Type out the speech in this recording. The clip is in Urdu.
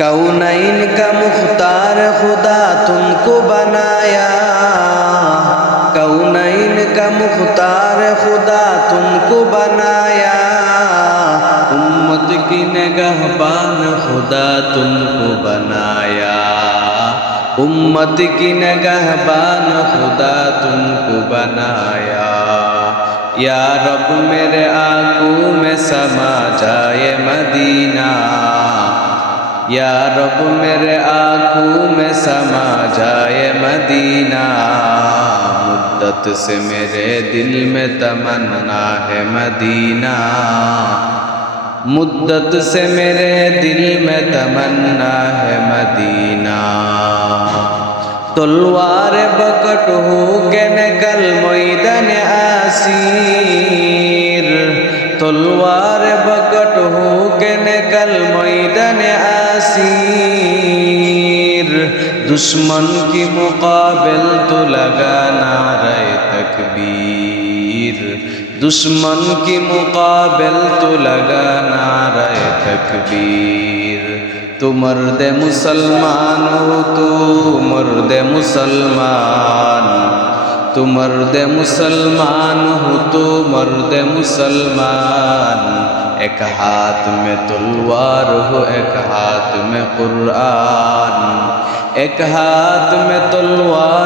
کونین کا مختار خدا تم کو بنایا۔ کونین کا مختار خدا تم کو بنایا۔ امت کی نگہبان خدا تم کو بنایا۔ امت کی نگہبان خدا تم کو بنایا۔ یا رب میرے آنکھوں میں سما جائے مدینہ۔ یا رب میرے آنکھوں میں سما جائے مدینہ، مدت سے میرے دل میں تمنا ہے مدینہ۔ مدت سے میرے دل میں تمنا ہے مدینہ۔ تلوار بکٹ ہو کے نکل میدن آسیر آسیر دشمن کی مقابل تو لگا نعرہ تکبیر۔ دشمن کی مقابل تو لگا نعرہ تکبیر۔ تو مرد مسلمان ہو تو مرد مسلمان۔ تو مرد مسلمان ہو تو مرد مسلمان ایک ہاتھ میں تلوار ہو ایک ہاتھ میں قرآن ایک ہاتھ میں تلوار ہو ایک ہاتھ